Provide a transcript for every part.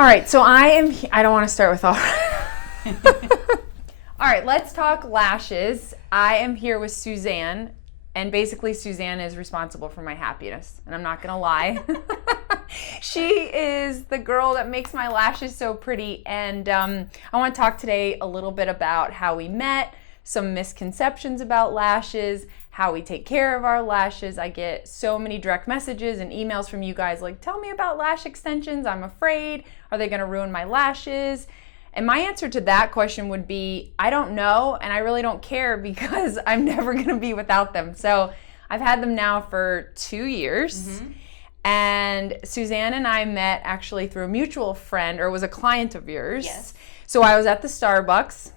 All right, so I don't want to start with all. All right, let's talk lashes. I am here with Suzanne, and basically Suzanne is responsible for my happiness, and I'm not going to lie. She is the girl that makes my lashes so pretty, and I want to talk today a little bit about how we met, some misconceptions about lashes, how we take care of our lashes. I get so many direct messages and emails from you guys like, tell me about lash extensions. I'm afraid. Are they going to ruin my lashes? And my answer to that question would be, I don't know, and I really don't care because I'm never going to be without them. So I've had them now for 2 years. Mm-hmm. And Suzanne and I met actually through a mutual friend, or was a client of yours. Yes. So I was at the Starbucks,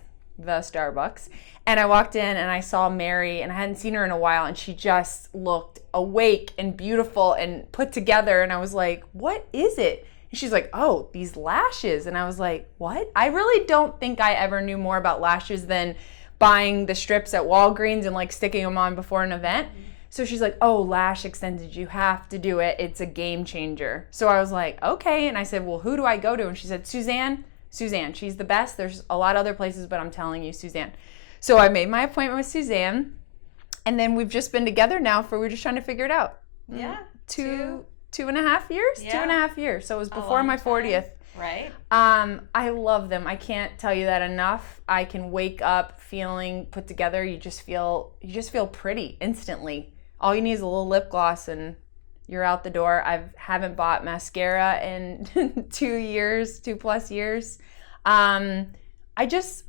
and I walked in and I saw Mary, and I hadn't seen her in a while, and she just looked awake and beautiful and put together. And I was like, what is it? And she's like, oh, these lashes. And I was like, what? I really don't think I ever knew more about lashes than buying the strips at Walgreens and like sticking them on before an event. Mm-hmm. So she's like, oh, lash extensions, you have to do it. It's a game changer. So I was like, okay. And I said, well, who do I go to? And she said, Suzanne, she's the best. There's a lot of other places, but I'm telling you, Suzanne. So I made my appointment with Suzanne, and then we've just been together now we're just trying to figure it out. Yeah. Two and a half years? Yeah. 2.5 years. So it was before my 40th. Right. I love them. I can't tell you that enough. I can wake up feeling put together. You just feel pretty instantly. All you need is a little lip gloss and you're out the door. I haven't bought mascara in 2+ years.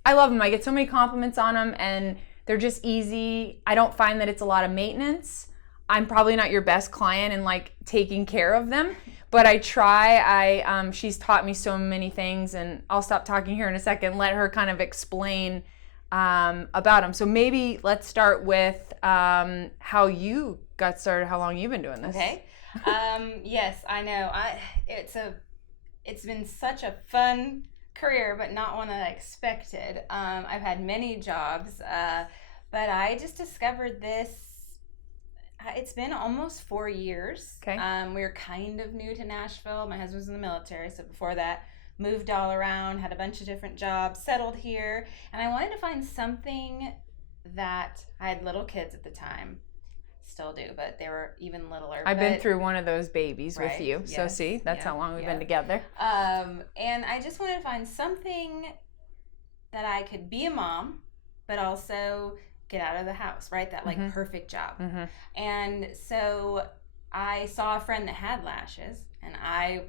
I love them. I get so many compliments on them, and they're just easy. I don't find that it's a lot of maintenance. I'm probably not your best client in like taking care of them, but I try. She's taught me so many things, and I'll stop talking here in a second, let her kind of explain about them. So maybe let's start with how you got started, how long you've been doing this. Okay. Yes, I know. It's been such a fun career, but not one that I expected. I've had many jobs, but I just discovered this. It's been almost 4 years. Okay. We were kind of new to Nashville. My husband was in the military, so before that, moved all around, had a bunch of different jobs, settled here, and I wanted to find something that I had little kids at the time. Still do, but they were even littler. I've been through one of those babies right, with you. yes, so see, that's how long we've been together. And I just wanted to find something that I could be a mom, but also get out of the house, right? That like perfect job. Mm-hmm. And so I saw a friend that had lashes, and I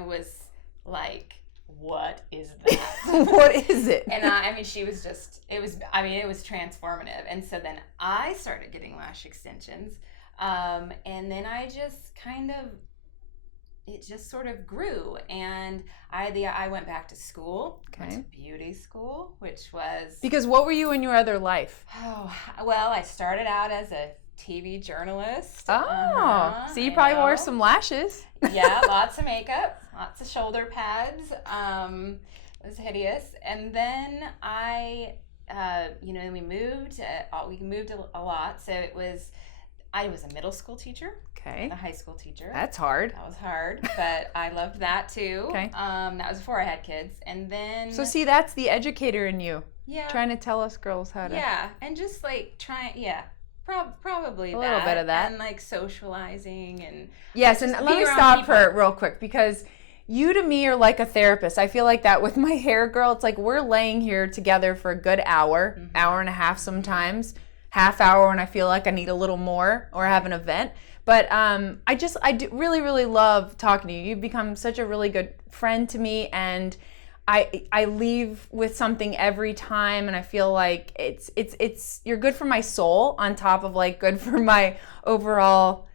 was like, what is that? What is it? And I mean, it was transformative. And so then I started getting lash extensions. And then it just sort of grew. And I went back to school, went to beauty school, which was... Because what were you in your other life? Oh, well, I started out as a TV journalist. Oh, so you probably wore some lashes. Yeah, lots of makeup, lots of shoulder pads. It was hideous. And then we moved. We moved a lot. So I was a middle school teacher. Okay. A high school teacher. That's hard. That was hard, but I loved that too. Okay. That was before I had kids. And then... So see, that's the educator in you. Yeah. Trying to tell us girls how to... Yeah, and just like probably a little bit of that, and like socializing and yes. And let me stop her real quick, because you to me are like a therapist. I feel like that with my hair girl. It's like we're laying here together for a good hour, hour and a half sometimes, half hour when I feel like I need a little more or have an event. But I do really, really love talking to you. You've become such a really good friend to me, and I leave with something every time, and I feel like it's you're good for my soul on top of like good for my overall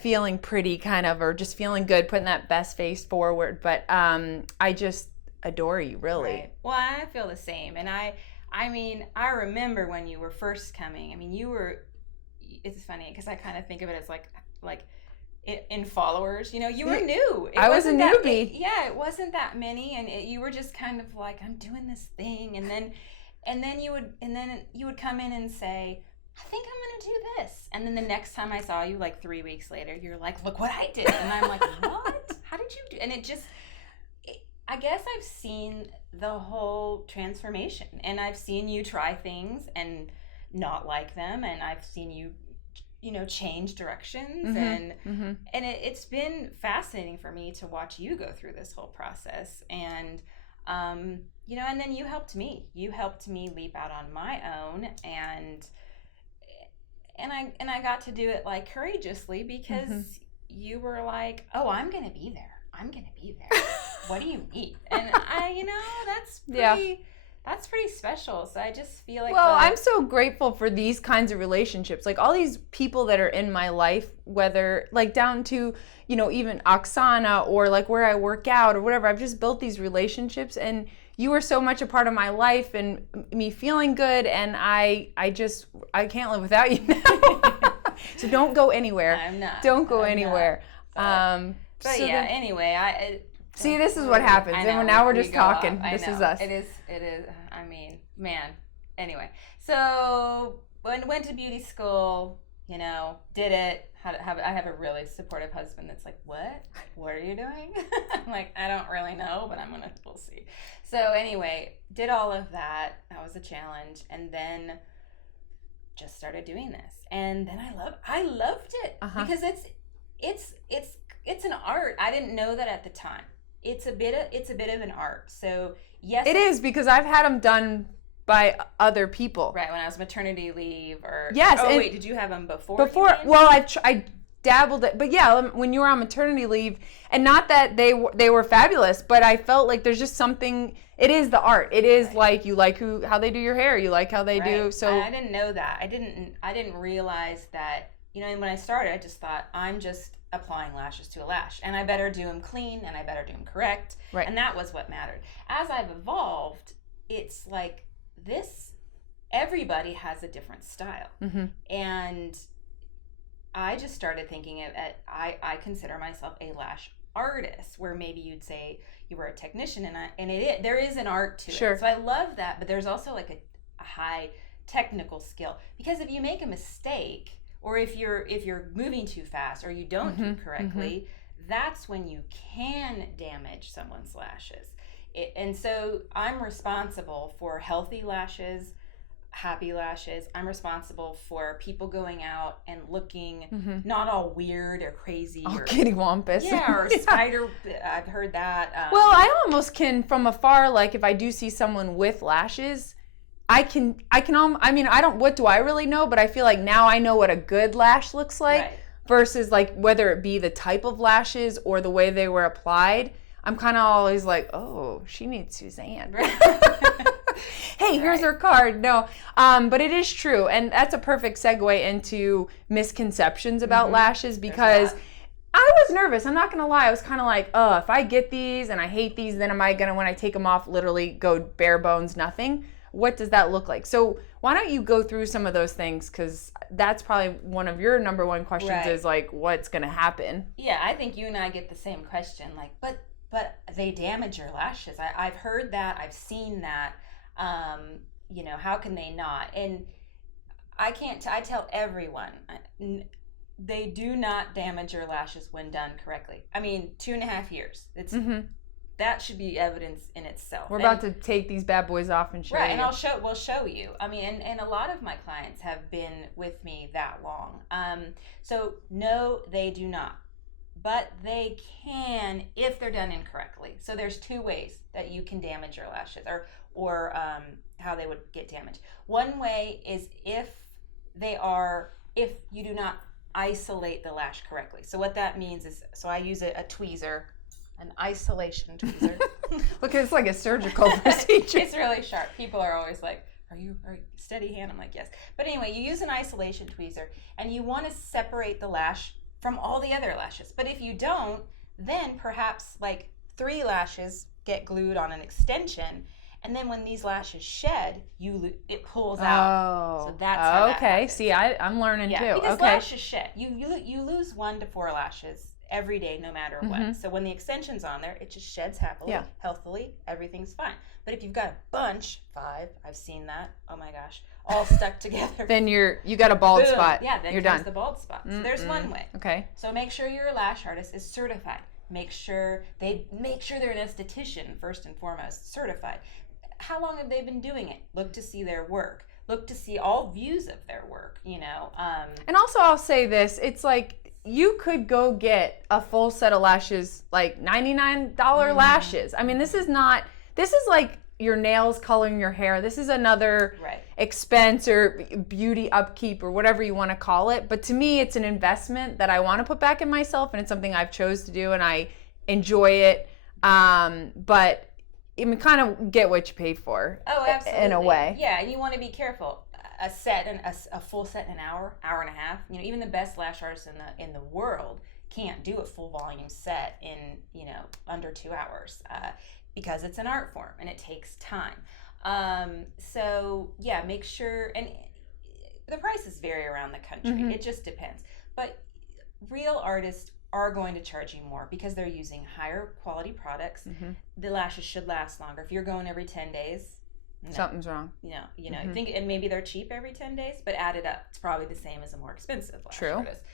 feeling pretty kind of, or just feeling good, putting that best face forward. But I just adore you, really. Right. Well, I feel the same, and I mean, I remember when you were first coming. I mean, it's funny because I kind of think of it as like in followers, you were new. I was a newbie. It wasn't that many, and you were just kind of like, I'm doing this thing, and then you would come in and say, I think I'm gonna do this, and then the next time I saw you, like 3 weeks later, you're like, look what I did, and I'm like, what? How did you do? And I guess I've seen the whole transformation, and I've seen you try things and not like them, and I've seen you, change directions, and it's been fascinating for me to watch you go through this whole process, and and then you helped me leap out on my own, and I got to do it like courageously, because you were like, oh, I'm gonna be there. What do you need? And that's pretty special. So I just feel like, well, I'm so grateful for these kinds of relationships. Like all these people that are in my life, whether like down to, even Oksana or like where I work out or whatever, I've just built these relationships, and you were so much a part of my life and me feeling good. And I can't live without you now. So don't go anywhere. I'm not. Don't go anywhere. But yeah, anyway, see, this is what happens. And now we're just talking. This is us. It is. I mean, man. Anyway, so went to beauty school, did it. I have a really supportive husband that's like, what are you doing? I'm like, I don't really know, but we'll see. So anyway, did all of that. That was a challenge. And then just started doing this. And then I loved it, because it's an art. I didn't know that at the time. It's a bit of an art. So yes, it is, because I've had them done by other people. Right, when I was maternity leave, or yes. Oh wait, did you have them before? Well, I dabbled it, but yeah, when you were on maternity leave, and not that they were fabulous, but I felt like there's just something. It is the art. It is like you like how they do your hair. You like how they do. So I didn't know that. I didn't realize that. When I started, I just thought, I'm just applying lashes to a lash, and I better do them clean, and I better do them correct. Right. And that was what mattered. As I've evolved, it's like everybody has a different style. And I just started thinking I consider myself a lash artist, where maybe you'd say you were a technician, and there is an art to it. So I love that, but there's also like a high technical skill, because if you make a mistake, or if you're moving too fast, or you don't do correctly, that's when you can damage someone's lashes. And so I'm responsible for healthy lashes, happy lashes. I'm responsible for people going out and looking not all weird or crazy, or kitty wampus. Yeah, or spider. I've heard that. Well, I almost can from afar. Like if I do see someone with lashes, I mean, what do I really know? But I feel like now I know what a good lash looks like, right, versus like whether it be the type of lashes or the way they were applied. I'm kind of always like, oh, she needs Suzanne. Hey, here's her card. No, but it is true. And that's a perfect segue into misconceptions about lashes, because I was nervous. I'm not going to lie. I was kind of like, oh, if I get these and I hate these, then am I going to, when I take them off, literally go bare bones, nothing? What does that look like? So why don't you go through some of those things? Because that's probably one of your number one questions, is like, what's going to happen? Yeah, I think you and I get the same question. Like, but they damage your lashes. I've heard that. I've seen that. How can they not? And I tell everyone, they do not damage your lashes when done correctly. I mean, 2.5 years. It's that should be evidence in itself. We're about to take these bad boys off and show you. Right, and we'll show you. I mean, and a lot of my clients have been with me that long. So no, they do not. But they can if they're done incorrectly. So there's 2 ways that you can damage your lashes, or how they would get damaged. One way is if you do not isolate the lash correctly. So what that means is, I use a tweezer, an isolation tweezer. Look, it's like a surgical procedure. It's really sharp. People are always like, are you steady hand? I'm like, yes. But anyway, you use an isolation tweezer, and you want to separate the lash from all the other lashes. But if you don't, then perhaps like 3 lashes get glued on an extension, and then when these lashes shed, it pulls out. So that's how that happens. See, I'm learning too. Because lashes shed. You lose 1 to 4 lashes every day, no matter what. So when the extension's on there, it just sheds happily, healthily, everything's fine. But if you've got a bunch, 5, I've seen that, oh my gosh, all stuck together. Then you got a bald spot. Yeah, then you're comes done. the bald spot. So there's one way. Okay. So make sure your lash artist is certified. Make sure they're an esthetician first and foremost, certified. How long have they been doing it? Look to see their work. Look to see all views of their work, you know. And also I'll say this, it's like you could go get a full set of lashes, like $99 lashes. I mean, this is like your nails, coloring your hair. This is another expense or beauty upkeep or whatever you want to call it. But to me, it's an investment that I want to put back in myself, and it's something I've chose to do, and I enjoy it. But you kind of get what you pay for. Oh, absolutely. In a way. Yeah, and you want to be careful. A full set in an hour and a half. You know, even the best lash artists in the world can't do a full volume set in, you know, under 2 hours. Because it's an art form and it takes time. So yeah, make sure, and the prices vary around the country. It just depends. But real artists are going to charge you more because they're using higher quality products. The lashes should last longer. If you're going every 10 days, no. Something's wrong. You know, I think, and maybe they're cheap every 10 days, but added up, it's probably the same as a more expensive lash artist.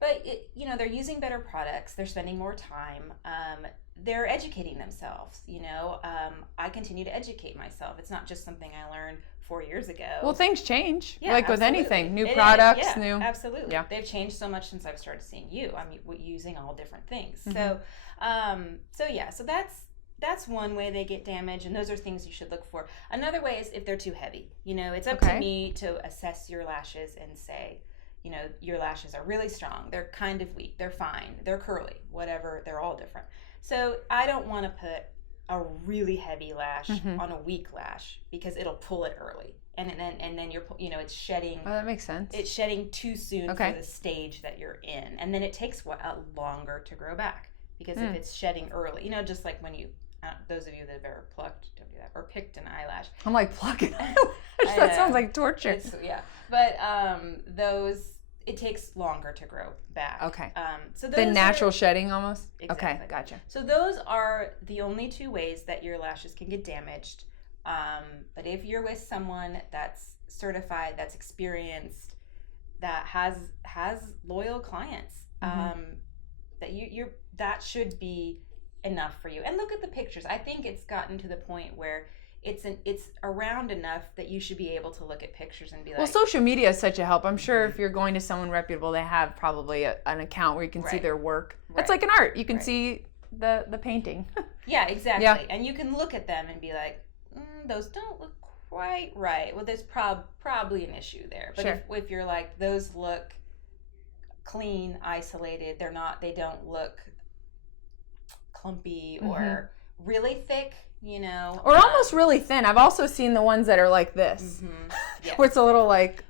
But you know, they're using better products. They're spending more time. They're educating themselves. You know, I continue to educate myself. It's not just something I learned 4 years ago. Well, things change. Yeah, like absolutely. with anything, new products, absolutely. Yeah. They've changed so much since I've started seeing you. I'm using all different things. So that's one way they get damaged, and those are things you should look for. Another way is if they're too heavy. You know, it's up to me to assess your lashes and say, you know, your lashes are really strong. They're kind of weak. They're fine. They're curly. Whatever. They're all different. So I don't want to put a really heavy lash on a weak lash because it'll pull it early, and then you're, you know, it's shedding. Oh, that makes sense. It's shedding too soon for the stage that you're in, and then it takes longer to grow back because if it's shedding early, you know, just like when you. Those of you that have ever plucked, don't do that, or picked an eyelash. I'm like, plucking eyelash? That sounds like torture. But it takes longer to grow back. Okay. So the natural shedding almost? Exactly. Okay, gotcha. So those are the only 2 ways that your lashes can get damaged. But if you're with someone that's certified, that's experienced, that has loyal clients, that should be enough for you. And look at the pictures. I think it's gotten to the point where it's around enough that you should be able to look at pictures and be like. Well, social media is such a help. I'm sure if you're going to someone reputable, they have probably an account where you can see their work. It's like an art. You can see the painting. Yeah, exactly. Yeah. And you can look at them and be like, those don't look quite right. Well, there's probably an issue there. But if you're like, those look clean, isolated, they don't look clumpy or really thick, you know, or almost really thin. I've also seen the ones that are like this, where it's a little like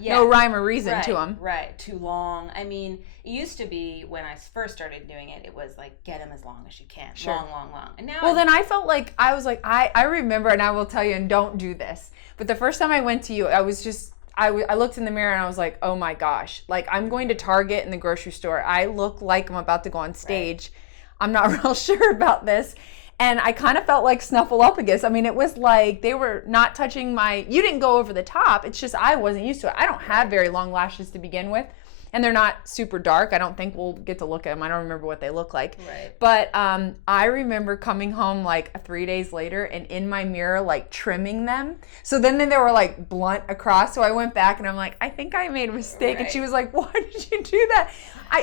no rhyme or reason to them. Right, too long. I mean, it used to be when I first started doing it, it was like get them as long as you can, long. And now, then I felt like I remember, and I will tell you, and don't do this, but the first time I went to you, I was just. I looked in the mirror and I was like, oh my gosh, like I'm going to Target in the grocery store. I look like I'm about to go on stage. I'm not real sure about this. And I kind of felt like Snuffleupagus. I mean, it was like they were not touching you didn't go over the top. It's just I wasn't used to it. I don't have very long lashes to begin with. And they're not super dark. I don't think we'll get to look at them. I don't remember what they look like. Right. But I remember coming home like 3 days later and in my mirror like trimming them. So then they were like blunt across. So I went back and I'm like, I think I made a mistake. And she was like, why did you do that?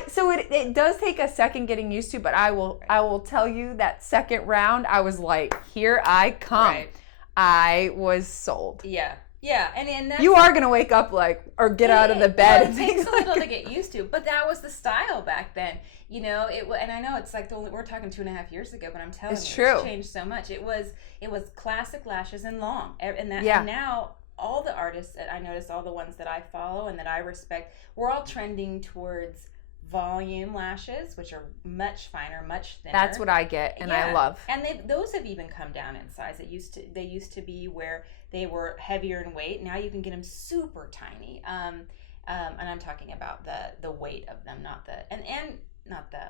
So it does take a second getting used to, but I will tell you that second round, I was like, here I come. Right. I was sold. Yeah. Yeah, and that's, you are gonna wake up like, or get out of the bed. It takes a little to get used to, but that was the style back then. You know, and I know it's like we're talking 2.5 years ago, but I'm telling you, it's changed so much. It was classic lashes and long, and now all the artists that I notice, all the ones that I follow and that I respect, we're all trending towards volume lashes, which are much finer, much thinner. That's what I get, and I love. And those have even come down in size. They used to be where they were heavier in weight. Now you can get them super tiny. And I'm talking about the weight of them, not the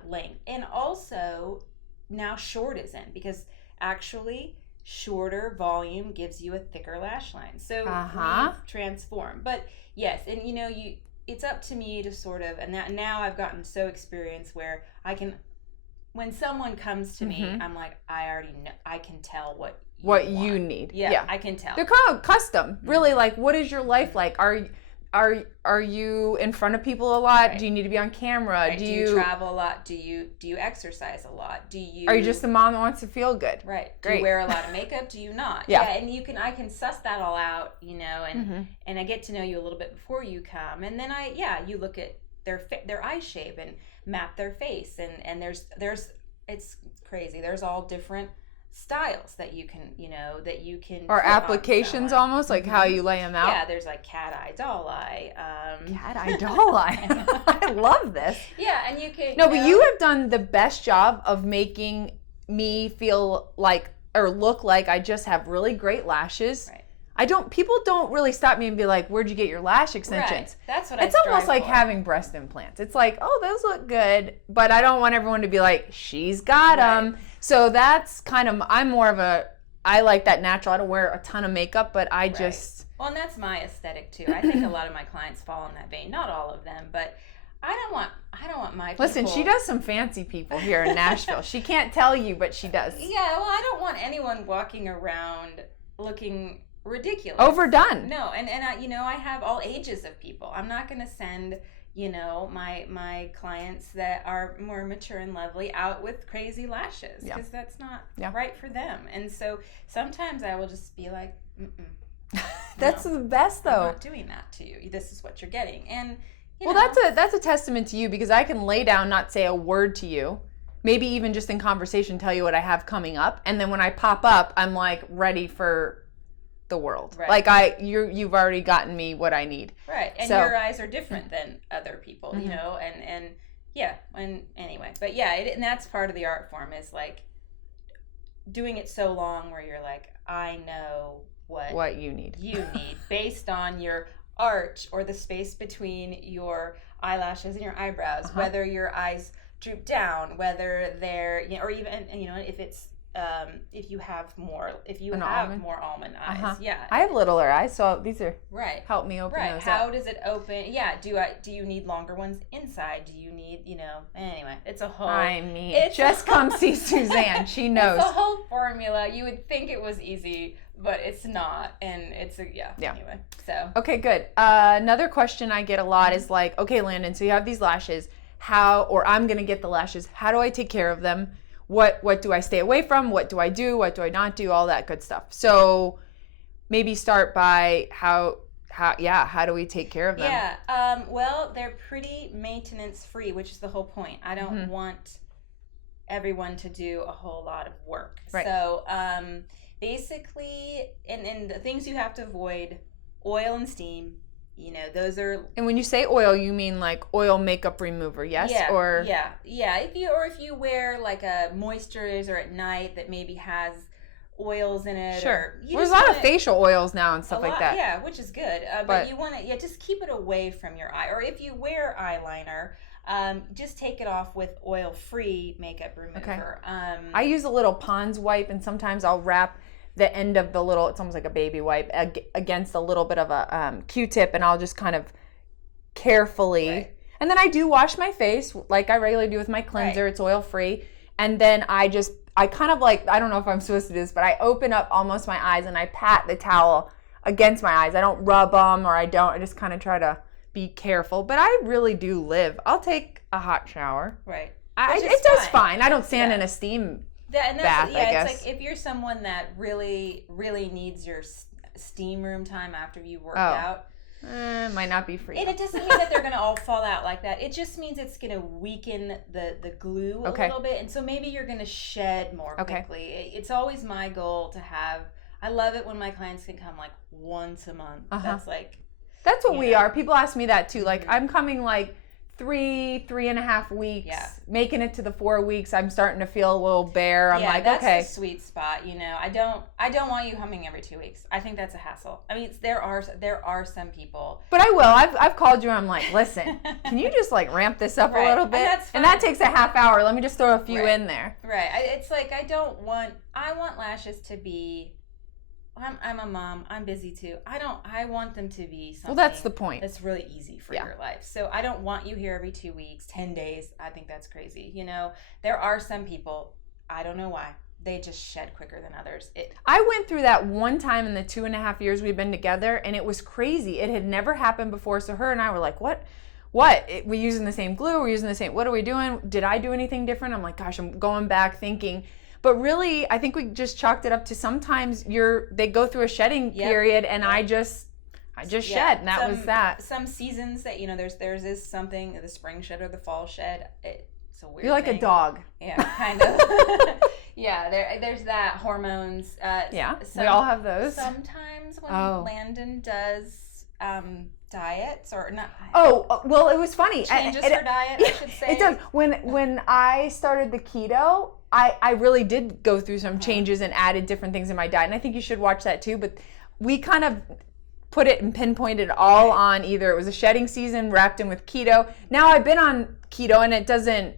length. And also now short is in, because actually shorter volume gives you a thicker lash line. So we've transformed. But yes, and you know, it's up to me to sort of, and now I've gotten so experienced where I can when someone comes to me, I'm like, I already know, I can tell what you need. Yeah, I can tell. They're kind of custom. Really, like, what is your life like? Are you in front of people a lot? Right. Do you need to be on camera? Right. Do you travel a lot? Do you exercise a lot? Are you just a mom that wants to feel good? Right. Great. Do you wear a lot of makeup? Do you not? Yeah. And I can suss that all out, and I get to know you a little bit before you come, and then you look at their eye shape and map their face, and there's it's crazy. There's all different styles that you can or applications almost, like how you lay them out. Yeah, there's like cat eye, doll eye. Cat eye, doll eye. I love this. Yeah, and you can. But you have done the best job of making me feel like or look like I just have really great lashes. Right. People don't really stop me and be like, "Where'd you get your lash extensions?" Right. That's what it's almost like having breast implants. It's like, "Oh, those look good," but I don't want everyone to be like, "She's got them." Right. So that's I'm more of I like that natural. I don't wear a ton of makeup, but I just... Well, and that's my aesthetic too. I think a lot of my clients fall in that vein. Not all of them, but I don't want my people... Listen, she does some fancy people here in Nashville. She can't tell you, but she does. Yeah, well, I don't want anyone walking around looking ridiculous. Overdone. No, and I have all ages of people. I'm not going to send... my clients that are more mature and lovely out with crazy lashes because that's not right for them. And so sometimes I will just be like, that's the best though. I'm not doing that to you. This is what you're getting. And that's a testament to you, because I can lay down, not say a word to you, maybe even just in conversation tell you what I have coming up, and then when I pop up, I'm like ready for the world. Right. Like you've already gotten me what I need. Right. And your eyes are different than other people, and anyway. But and that's part of the art form, is like doing it so long where you're like, I know what you need. Based on your arch or the space between your eyelashes and your eyebrows, whether your eyes droop down, whether they're or even if it's if you have more almond eyes. I have littler eyes, so these are help me open those How up. does it open? Do you need longer ones inside? Do you need anyway, it's a whole come see Suzanne. She knows. It's a whole formula. You would think it was easy, but it's not, and it's anyway. So okay, good. Another question I get a lot is like, okay, Landyn, so you have these lashes, I'm gonna get the lashes, how do I take care of them? What do I stay away from? What do I do? What do I not do? All that good stuff. So maybe start by how do we take care of them? Yeah. Well, they're pretty maintenance free, which is the whole point. I don't want everyone to do a whole lot of work. Right. So basically, and the things you have to avoid: oil and steam. Those are. And when you say oil, you mean like oil makeup remover, yes? Yeah. Or If you wear like a moisturizer at night that maybe has oils in it. Sure. There's a lot of facial oils now and stuff like that. Yeah, which is good. But you want to just keep it away from your eye. Or if you wear eyeliner, just take it off with oil-free makeup remover. Okay. I use a little Pond's wipe, and sometimes I'll wrap the end of the little, it's almost like a baby wipe, against a little bit of a Q-tip, and I'll just kind of carefully, and then I do wash my face like I regularly do with my cleanser. It's oil-free, and then I kind of like, I don't know if I'm supposed to do this, but I open up almost my eyes and I pat the towel against my eyes. I don't rub them, or I just kind of try to be careful, but I really do live. I'll take a hot shower. Right. It does fine. I don't stand in a steam bath, I guess. It's like if you're someone that really, really needs your steam room time after you work out. Might not be for you. And it doesn't mean that they're going to all fall out like that. It just means it's going to weaken the glue a little bit. And so maybe you're going to shed more quickly. It's always my goal to have, I love it when my clients can come like once a month. That's what we are. People ask me that too. Like, I'm coming like 3.5 weeks, making it to the 4 weeks. I'm starting to feel a little bare. I'm like, that's okay, the sweet spot. I don't want you coming every 2 weeks. I think that's a hassle. I mean, there are some people, but I will. I've called you and I'm like, listen, can you just like ramp this up a little bit? And that takes a half hour. Let me just throw a few in there. Right. It's like I want lashes to be I'm a mom. I'm busy too. I want them to be something. Well, that's the point. That's really easy for your life. So I don't want you here every 2 weeks, 10 days. I think that's crazy. You know, there are some people, I don't know why, they just shed quicker than others. I went through that one time in the 2.5 years we've been together, and it was crazy. It had never happened before. So her and I were like, what? We're using the same glue. We're using the same, what are we doing? Did I do anything different? I'm like, gosh, I'm going back thinking. But really, I think we just chalked it up to sometimes they go through a shedding period, and I just shed, and that was that. Some seasons that, you know, there's is something, the spring shed or the fall shed. It's a weird You're like thing. a dog. Yeah, kind of. Yeah, there's that, hormones. We all have those. Sometimes when Landyn does diets or not. Oh, well, it was funny. Changes her diet, I should say. It does. When I started the keto, I really did go through some changes and added different things in my diet. And I think you should watch that too. But we kind of put it and pinpointed all on either it was a shedding season wrapped in with keto. Now I've been on keto and it doesn't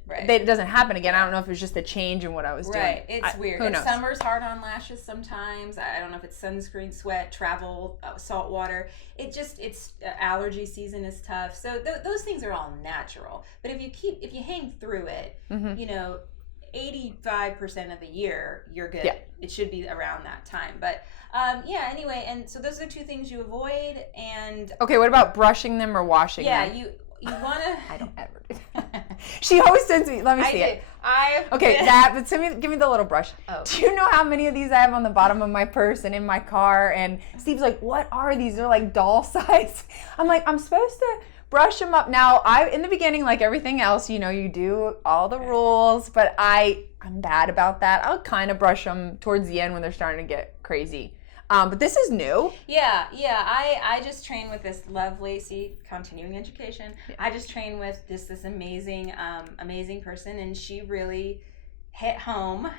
happen again. I don't know if it was just a change in what I was doing. Right. It's weird. Who knows? Summer's hard on lashes sometimes. I don't know if it's sunscreen, sweat, travel, salt water. It's allergy season is tough. So those things are all natural. But if you hang through it, you know, 85% of the year, you're good. Yeah. It should be around that time. But anyway, and so those are 2 things you avoid. And okay, what about brushing them or washing them? Yeah, you want to. I don't ever do that. She always sends me. Let me see it. But give me the little brush. Oh. Do you know how many of these I have on the bottom of my purse and in my car? And Steve's like, "What are these? They're like doll size." I'm like, I'm supposed to brush them up. Now, in the beginning, like everything else, you know, you do all the rules, but I'm bad about that. I'll kind of brush them towards the end when they're starting to get crazy. But this is new. Yeah. I just train with this lovely, continuing education. Yeah. I just train with this amazing, amazing person, and she really hit home.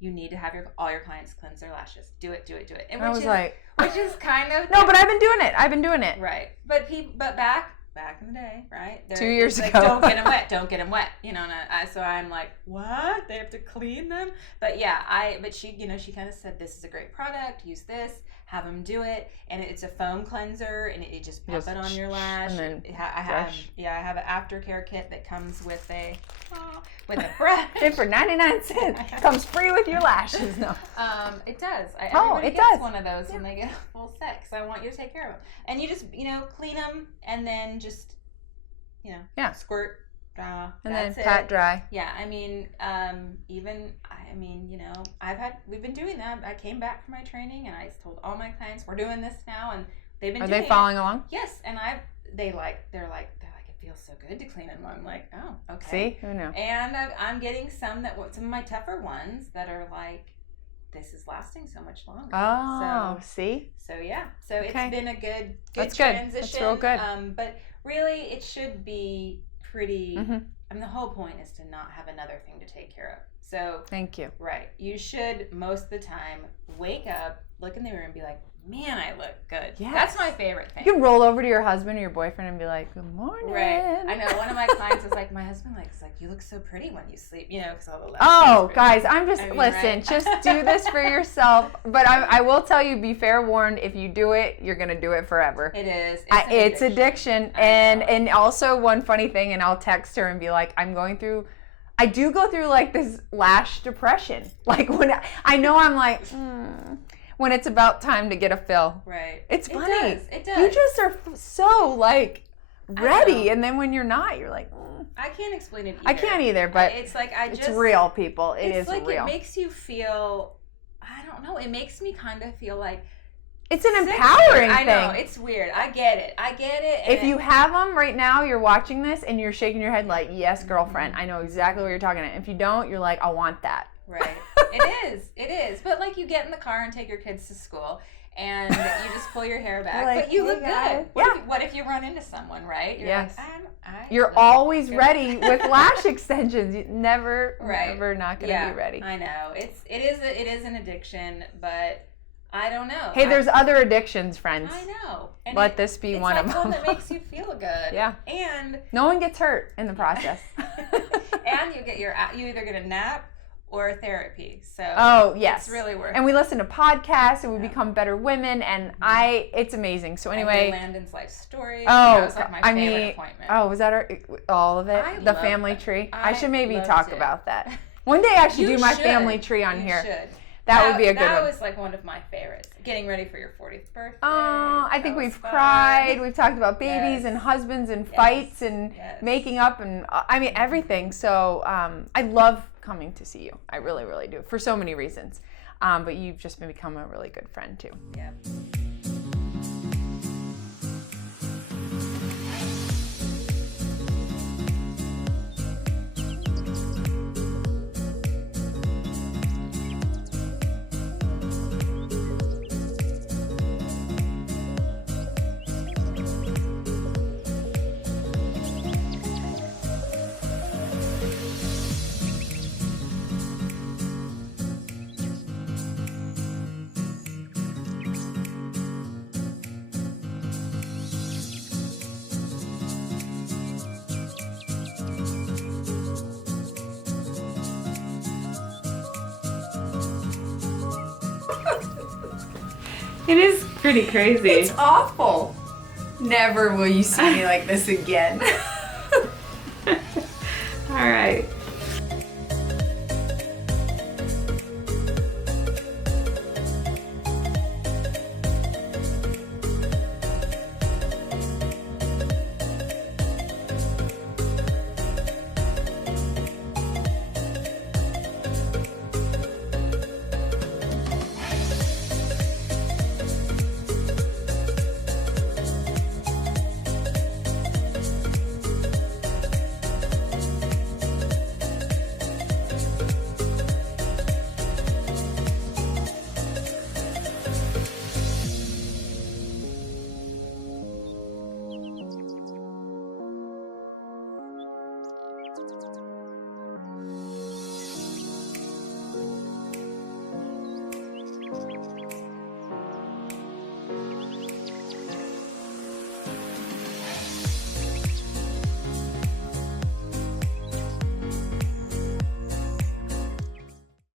You need to have all your clients cleanse their lashes. Do it. And which is kind of no, but I've been doing it. Right. But back in the day, right? 2 years ago. Don't get them wet. You know, and so I'm like, what? They have to clean them? But yeah, but she, you know, she kind of said, this is a great product. Use this. Have them do it, and it's a foam cleanser, and it just pop it on your lash. And then I have an aftercare kit that comes with a brush. And for 99 cents, comes free with your lashes. No, it does. It does. One of those when they get a full set, because I want you to take care of them, and you just clean them, and then just squirt. And then pat dry. Yeah, I mean, we've been doing that. I came back from my training and I told all my clients we're doing this now, and they've been. Are they following along? Yes, and they're like it feels so good to clean them. I'm like, oh, okay. See, who knew? And I'm getting some of my tougher ones that are like, this is lasting so much longer. Oh, see. So yeah, it's been a good That's transition. Good. That's real good. But really, it should be pretty. I mean, the whole point is to not have another thing to take care of. So thank you. Right. You should most of the time wake up, look in the mirror, and be like, man, I look good. Yes. That's my favorite thing. You can roll over to your husband or your boyfriend and be like, good morning. Right. I know one of my clients was like, my husband is like, you look so pretty when you sleep, because all the lashes. Oh, guys, listen, just do this for yourself. But I will tell you, be fair warned, if you do it, you're going to do it forever. It is. It's addiction. And also one funny thing, and I'll text her and be like, I do go through like this lash depression. Like when I know I'm like, when it's about time to get a fill. Right. It's funny. It does. You just are so like ready, and then when you're not, you're like, I can't explain it either. I can't either, but it's like it's real, people. It's like real. It makes you feel, I don't know, it makes me kind of feel like it's an empowering thing. I know, it's weird. I get it. If you have them right now, you're watching this and you're shaking your head like, yes, girlfriend, I know exactly what you're talking about. If you don't, you're like, I want that. Right. It is. But like you get in the car and take your kids to school and you just pull your hair back, like, but you look good. What if you run into someone, right? You're like, you're always ready with lash extensions. You're never not going to be ready. I know. It is an addiction, but I don't know. Hey, there's other addictions, friends. I know. And let this be one of them. It's one that makes you feel good. Yeah. And no one gets hurt in the process. And you either get a nap or therapy. So oh yes, it's really worth it. And we listen to podcasts and we become better women, and it's amazing. So anyway, Landyn's life story. Oh, that was like my favorite appointment. Oh, was that all of it? The family tree. I should maybe talk about that. One day I should do my family tree on here. Should. That would be a good one. That was like one of my favorites. Getting ready for your 40th birthday. Oh, I think we've cried. We've talked about babies and husbands and fights and making up and I mean everything. So I love coming to see you. I really, really do for so many reasons. But you've just become a really good friend too. Yeah. It is pretty crazy. It's awful. Never will you see me like this again. All right.